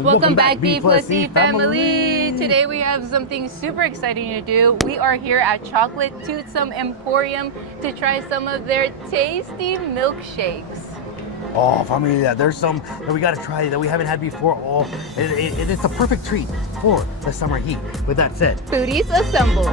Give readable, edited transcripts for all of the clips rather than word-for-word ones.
Welcome back, B+E Family. Today we have something super exciting to do. We are here at Chocolate Toothsome Emporium to try some of their tasty milkshakes. Oh, familia, there's some that we gotta try that we haven't had before. Oh, it's a perfect treat for the summer heat. With that said, Foodies assemble.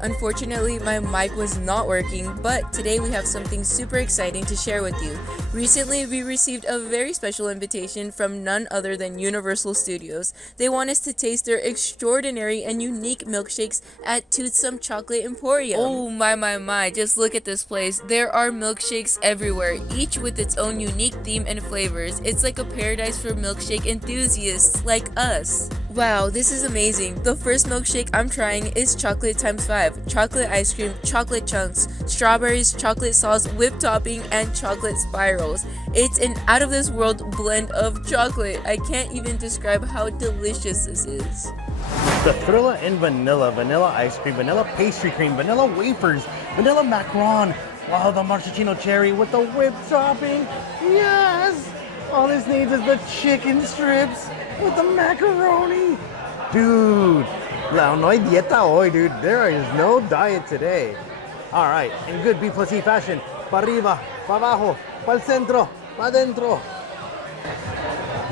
Unfortunately, my mic was not working, but today we have something super exciting to share with you. Recently, we received a very special invitation from none other than Universal Studios. They want us to taste their extraordinary and unique milkshakes at Toothsome Chocolate Emporium. Oh my, just look at this place. There are milkshakes everywhere, each with its own unique theme and flavors. It's like a paradise for milkshake enthusiasts like us. Wow, this is amazing. The first milkshake I'm trying is chocolate times 5. Chocolate ice cream, chocolate chunks, strawberries, chocolate sauce, whipped topping, and chocolate spirals. It's an out-of-this-world blend of chocolate. I can't even describe how delicious this is. the Thrilla and vanilla ice cream, vanilla pastry cream, vanilla wafers, vanilla macaron. Wow, the maraschino cherry with the whipped topping. Yes! All this needs is the chicken strips with the macaroni. Dude, no hay dieta hoy, dude. There is no diet today. All right, in good B+E fashion, pa arriba, pa abajo, pa el centro, pa adentro.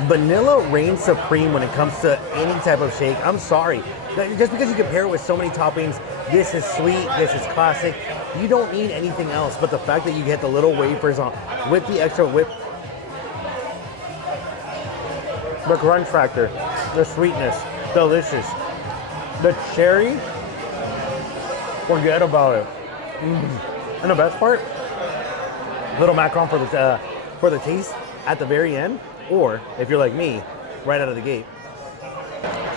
Vanilla reigns supreme when it comes to any type of shake. I'm sorry. Just because you compare it with so many toppings, this is sweet, this is classic. You don't need anything else, but the fact that you get the little wafers on with the extra whip, the crunch factor, the sweetness, delicious. The cherry, forget about it. And the best part, little macaron for the taste at the very end, or if you're like me, right out of the gate.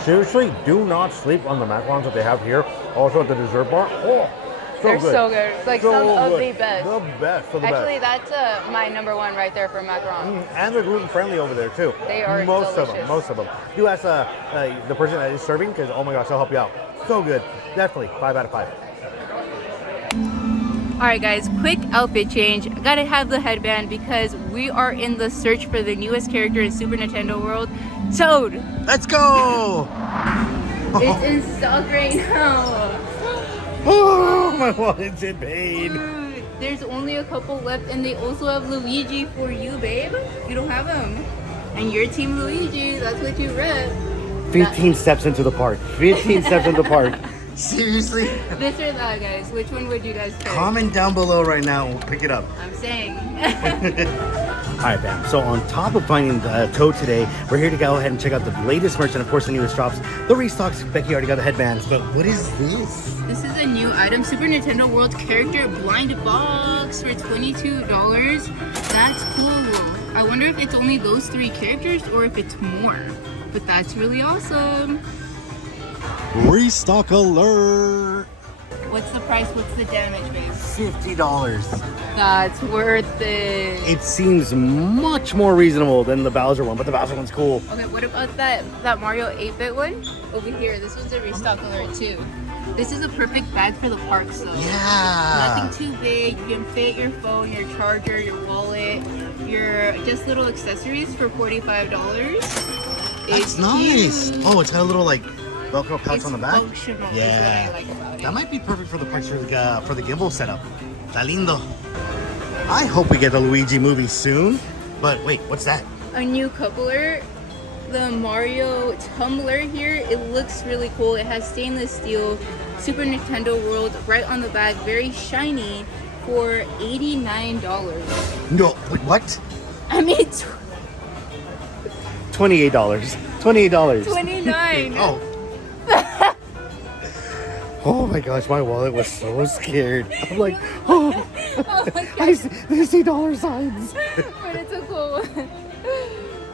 Seriously, do not sleep on the macarons that they have here. Also at the dessert bar. Oh, They're so good. Like so some of good. the best. The best of the Actually, best. that's my number one right there for macaron. And they're gluten friendly over there too. They are most delicious. Most of them. You ask the person that is serving, because oh my gosh, I'll help you out. So good. Definitely 5 out of 5. Alright guys, quick outfit change. I gotta have the headband because we are in the search for the newest character in Super Nintendo World, Toad. Let's go! It's in stock right now. Oh, my wallet's in pain. Dude, there's only a couple left and they also have Luigi for you, babe. You don't have him. And you're Team Luigi, that's what you read. 15 steps into the park. 15 steps into the park. Seriously? This or that, guys. Which one would you guys pick? Comment down below right now. We'll pick it up. I'm saying. Alright, fam. So on top of finding the Toad today, we're here to go ahead and check out the latest merch and of course the newest drops. The restocks. Becky already got the headbands, but what is this? This is a new item, Super Nintendo World Character Blind Box for $22. That's cool. I wonder if it's only those 3 characters or if it's more. But that's really awesome. Restock alert! What's the price? What's the damage, babe? $50. That's worth it. It seems much more reasonable than the Bowser one, but the Bowser one's cool. Okay, what about that Mario 8-bit one? Over here, this one's a restock alert too. This is a perfect bag for the parks though. Yeah. Nothing too big. You can fit your phone, your charger, your wallet, your just little accessories for $45. That's nice. Cute. Oh, it's got a little like Velcro pouch on the back. Functional Yeah. is what I like about it. That might be perfect for the picture for the gimbal setup. Está lindo. I hope we get the Luigi movie soon. But wait, what's that? A new coupler, the Mario tumbler here. It looks really cool. It has stainless steel, Super Nintendo World right on the back, very shiny for $89. No, wait, what? I mean, $28. $28. 29. Oh. Oh my gosh, my wallet was so scared. I'm like, oh, Oh my I see dollar signs. But it's a cool one.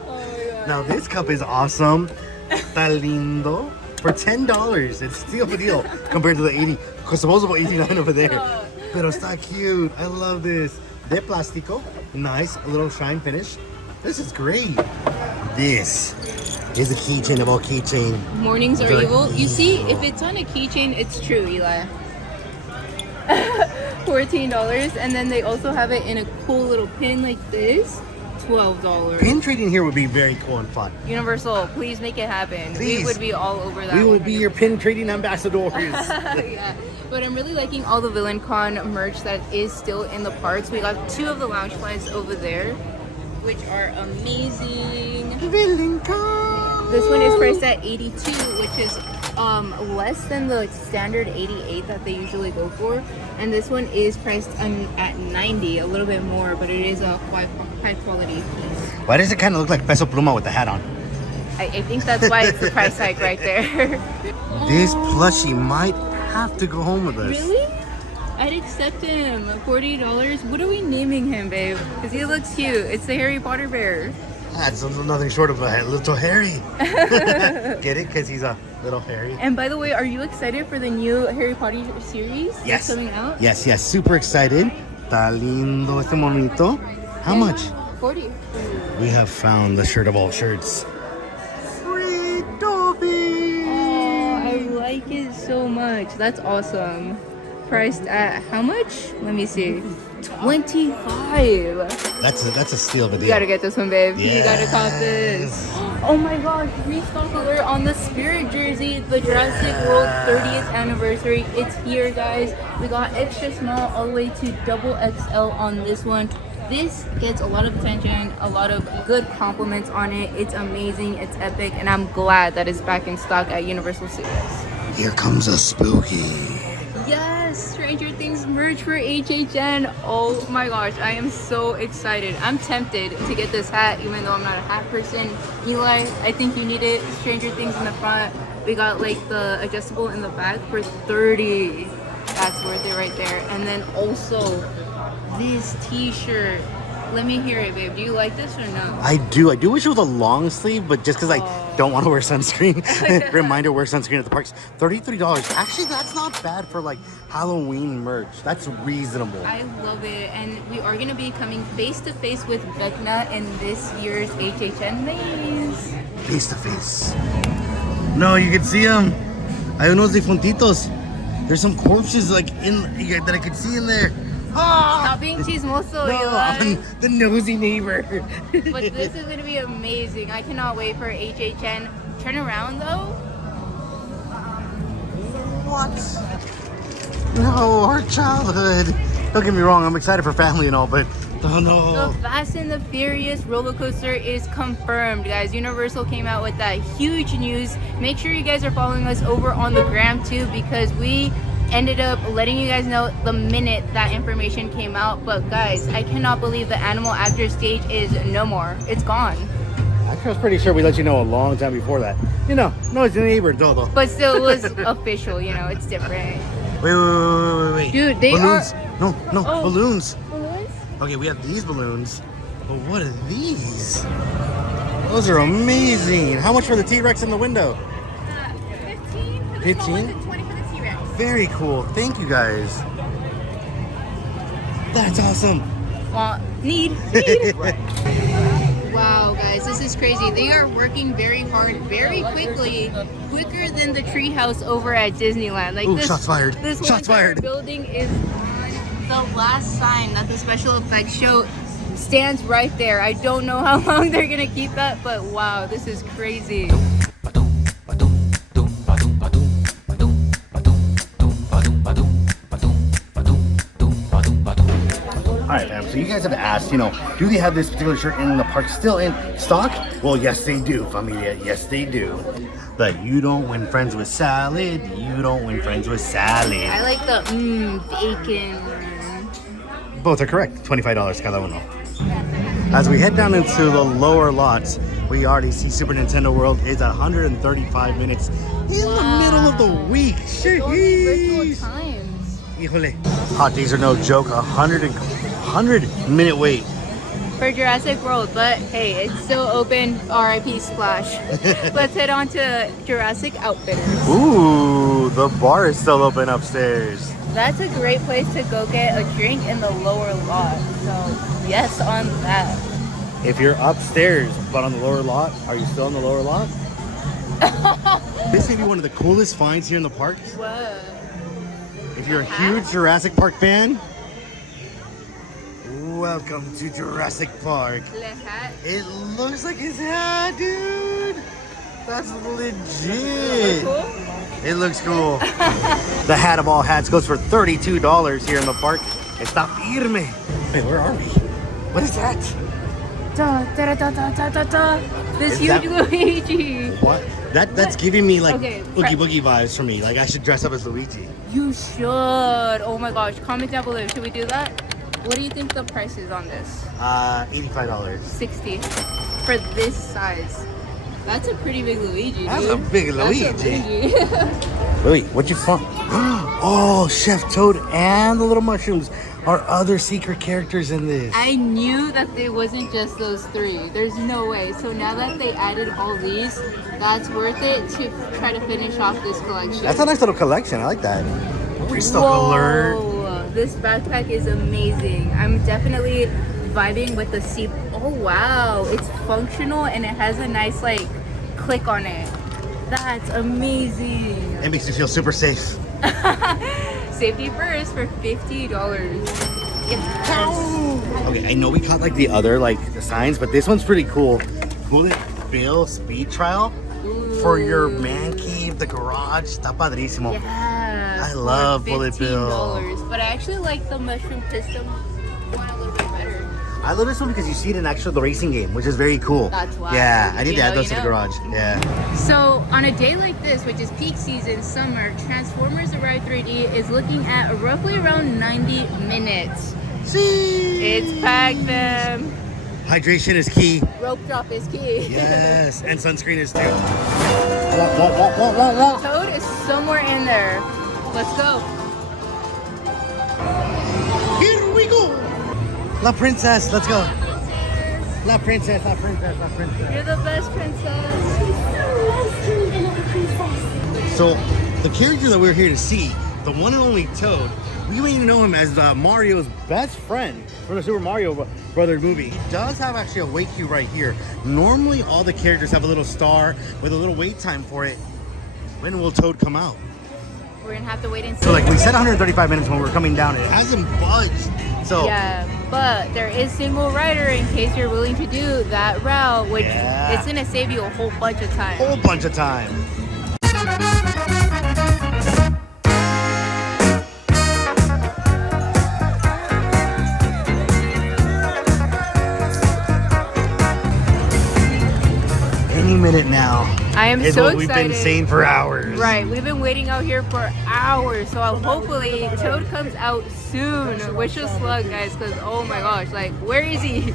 Oh my god. Now this cup is awesome. Está lindo. for $10. It's still a deal compared to the 80, supposable 89 over there. Pero está cute. I love this. De plástico. Nice. A little shine finish. This is great. This is a keychain of all keychain. Mornings are evil. You see, if it's on a keychain, it's true, Eli. $14, and then they also have it in a cool little pin like this. $12. Pin trading here would be very cool and fun. Universal, please make it happen. Please. We would be all over that. We would be your pin trading ambassadors. Yeah, but I'm really liking all the VillainCon merch that is still in the parks. We got 2 of the lounge flies over there, which are amazing. VillainCon. This one is priced at $82, which is less than the standard $88 that they usually go for, and this one is priced at $90, a little bit more, but it is a high quality piece. Why does it kind of look like Peso Pluma with the hat on? I think that's why it's the price tag right there. This plushie might have to go home with us. Really? I'd accept him. $40. What are we naming him, babe? Because he looks cute. It's the Harry Potter bear. That's nothing short of a little Harry. Get it? Because he's a little Harry. And by the way, are you excited for the new Harry Potter series Yes. that's coming out? Yes, super excited. Está lindo este monito. How much? 40. We have found the shirt of all shirts. Free Dobby! Oh, I like it so much. That's awesome. Priced at how much? Let me see. $25. That's a steal of a deal. You gotta get this one, babe. Yes. You gotta cop this. Oh my gosh, restock alert on the Spirit jersey. The Jurassic World 30th anniversary. It's here, guys. We got extra small all the way to double XL on this one. This gets a lot of attention, a lot of good compliments on it. It's amazing, it's epic, and I'm glad that it's back in stock at Universal Studios. Here comes a spooky. Yes, Stranger Things merch for HHN. Oh my gosh, I am so excited. I'm tempted to get this hat, even though I'm not a hat person. Eli, I think you need it. Stranger Things in the front. We got like the adjustable in the back for $30. That's worth it right there. And then also this t-shirt. Let me hear it, babe. Do you like this or no? I do wish it was a long sleeve, but just because I don't want to wear sunscreen. Reminder, wear sunscreen at the parks. $33. Actually, that's not bad for like Halloween merch. That's reasonable. I love it. And we are going to be coming face to face with Vecna in this year's HHN maze. Face to face. No, you can see them. Hay unos difuntitos. There's some corpses like that I could see in there. Stop being chismoso, No, Eli. I'm the nosy neighbor. But this is going to be amazing. I cannot wait for HHN. Turn around, though. What? No, our childhood. Don't get me wrong, I'm excited for family and all, but oh no. The Fast and the Furious roller coaster is confirmed, guys. Universal came out with that huge news. Make sure you guys are following us over on the gram too, because we ended up letting you guys know the minute that information came out. But guys, I cannot believe the animal actor stage is no more. It's gone. I was pretty sure we let you know a long time before that. You know, no, it's a neighbor, todo. But still, it was official, you know, it's different. Wait. Dude, they balloons. are... No, Oh. balloons. Balloons? Okay, we have these balloons, but what are these? Those are amazing. How much for the T-Rex in the window? 15 for the 15? small ones and 20 for the T-Rex. Very cool. Thank you guys. That's awesome. Need. Wow, guys, this is crazy. They are working very hard, very quickly, quicker than the treehouse over at Disneyland. Like Ooh, this, shots fired. This whole Shots entire fired. building is on the last sign that the special effects show stands right there. I don't know how long they're gonna keep that, but wow, this is crazy. Alright, fam, so you guys have asked, do they have this particular shirt in the park still in stock? Well, yes, they do, familia. Yes, they do. But you don't win friends with salad. You don't win friends with salad. I like the bacon. Both are correct. $25 cada uno. As we head down into the lower lots, we already see Super Nintendo World is 135 minutes in the middle of the week. Only virtual Sheesh. times. Híjole. Hot days are no joke. 100-minute wait. for Jurassic World, but hey, it's still open. RIP Splash. Let's head on to Jurassic Outfitters. Ooh, the bar is still open upstairs. That's a great place to go get a drink in the lower lot. So yes on that. If you're upstairs but on the lower lot, are you still on the lower lot? This may be one of the coolest finds here in the park. Whoa. If you're a huge Jurassic Park fan, welcome to Jurassic Park. The hat. It looks like his hat, dude. That's legit. Cool? It looks cool. The hat of all hats goes for $32 here in the park. Está firme. Wait, where are we? What is that? Da, da, da, da, da, da, da. This Is huge that- Luigi. What? That's giving me like Okay, Oogie Boogie vibes for me. Like I should dress up as Luigi. You should. Oh my gosh. Comment down below. Should we do that? What do you think the price is on this? $85. 60 for this size. That's a pretty big Luigi, That's dude. a big That's Luigi. a biggie. Wait, what you find? Oh, Chef Toad and the little mushrooms are other secret characters in this. I knew that it wasn't just those three. There's no way. So now that they added all these, that's worth it to try to finish off this collection. That's a nice little collection. I like that. Crystal alert. Whoa, this backpack is amazing. I'm definitely vibing with the seat. Oh wow, it's functional and it has a nice like click on it. That's amazing. It makes you feel super safe. Safety first for $50. Yes. Okay, I know we caught like the other like the signs, but this one's pretty cool. Bullet Bill speed trial for your man cave, the garage. Está padrísimo. Yeah. I love Bullet Bill. $15. But I actually like the mushroom system one a little bit better. I love this one because you see it in actually the racing game, which is very cool. That's why. Yeah, I need to add those You to the know. garage. Yeah. So on a day like this, which is peak season, summer, Transformers Arrive 3D is looking at roughly around 90 minutes. See. It's packed them. Hydration is key. Rope drop is key. Yes, and sunscreen is too. Toad is somewhere in there. Let's go. Here we go. La Princess, let's go. La Princess, La Princess, La Princess. You're the best princess. So, the character that we're here to see, the one and only Toad, we may know him as Mario's best friend for the Super Mario Brothers movie. He does have actually a wait queue right here. Normally, all the characters have a little star with a little wait time for it. When will Toad come out? We're gonna have to wait and see. So, like we said 135 minutes when we were coming down. It hasn't budged. So, Yeah, but there is single rider in case you're willing to do that route, which Yeah. it's gonna save you a whole bunch of time. whole bunch of time. Any minute now I am is so what excited. we've been saying for hours. Right, we've been waiting out here for hours, so hopefully Toad comes out soon. Wish us luck, guys, because oh my gosh, like, where is he?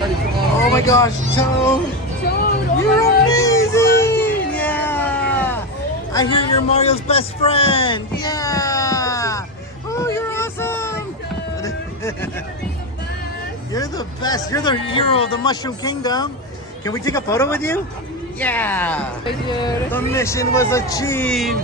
Oh my gosh, Toad! Toad, oh You're my gosh. amazing! Yeah! I hear you're Mario's best friend! Yeah! Oh, you're awesome! You're the best! You're the hero of the Mushroom Kingdom! Can we take a photo with you? Yeah! Dude. The mission was achieved!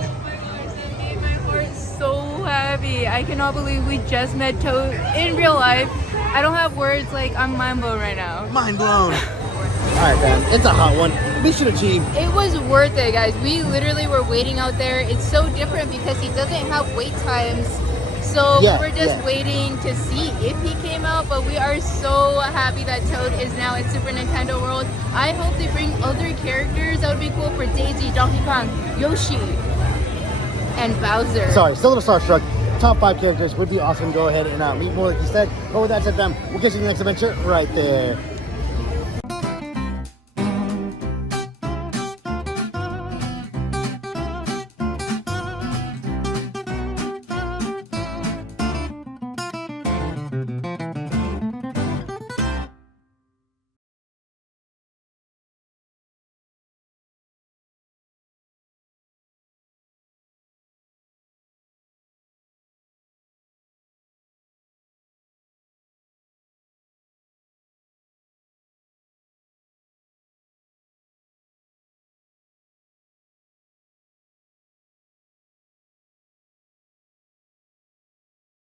Made my heart so happy. I cannot believe we just met Toad in real life. I don't have words, like, I'm mind blown right now. Mind blown! Alright, man, it's a hot one. Mission achieved. It was worth it, guys. We literally were waiting out there. It's so different because he doesn't have wait times. So Yeah, we were just yeah. waiting to see if he came out, but we are so happy that Toad is now in Super Nintendo World. I hope they bring other characters. That would be cool for Daisy, Donkey Kong, Yoshi, and Bowser. Sorry, still a little starstruck. Top 5 characters would be awesome. Go ahead and meet more, like you said. But with that said, fam, we'll catch you in the next adventure right there.